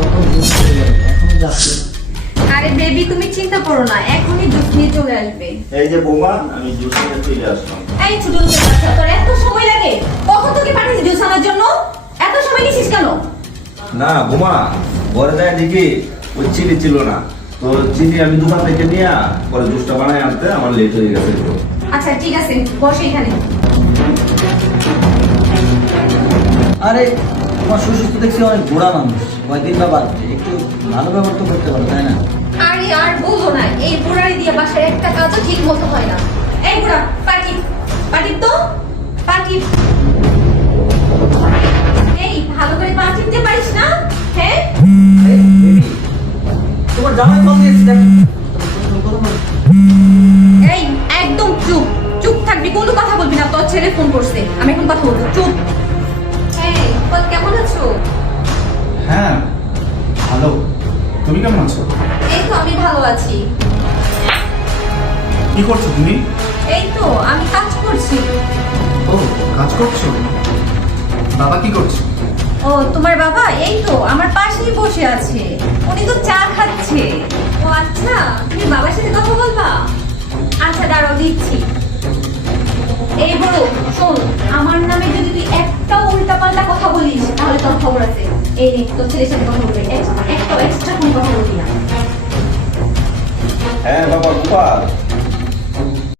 তখন জুস হয়ে যাবে, এখনো যাচ্ছে। আরে বেবি তুমি চিন্তা করো না, এখনই জুস নিয়ে চলে আসবে। এই যে বৌমা, আমি জুস নিয়ে চলে আসলাম। এই ছোট লোকের বাচ্চা, তোর এত সময় লাগে? কখন তোকে পাঠিয়েছি জুস আনার জন্য? এত সময় নিছিস কেন? না বৌমা, ঘরে যায় দেখি ওই চিনি ছিল না, তো চিনি আমি দোকান থেকে নিয়ে পরে জুসটা বানায় আনতে আমার লেট হয়ে গেছে। আচ্ছা ঠিক আছে, বসে এখানে। আরে তোমার শ্বশুর তো দেখছি অনেক বুড়া মানুষ, কয়দিন বা বাঁচবে, একটু ভালো ব্যবহার তো করতে পারো, তাই না? আরে আর বলো না, এই বুড়ারি দিয়ে বাসায় একটা কাজও ঠিক মতো হয় না। এই বুড়া পাটি পাটি তো পাটি, এই ভালো করে পা টিপতে পারিস না? হ্যাঁ তোমার জামাই ফোন দিয়েছে, দেখ। এই একদম চুপ চুপ থাকবি, কোনো কথা বলবি না। তোর ছেলে ফোন করছে, আমি এখন কথা বলবো, চুপ। এই বল, কেমন আছো? হ্যাঁ ভালো, তুমি কেমন আছো? এই তো আমি ভালো আছি। কি করছো তুমি? এই তো আমি কাজ করছি। ও কাজ করছো? বাবা কি করছে? ও তোমার বাবা এই তো আমার পাশেই বসে আছে, উনি তো চা খাচ্ছে। ও আচ্ছা, তুমি বাবার সাথে কথা বলবা? আচ্ছা দাঁড়াও, দিচ্ছি। এই বড় শোন, আমার নামে যদি তুই একটা উল্টাপাল্টা কথা বলিস তাহলে তোর খবর আছে। এই নে, তোর ছেলের সাথে কথা বলবে, একটা এক্সট্রা কোনো কথা বলবি না। হ্যাঁ বাবা গোপাল,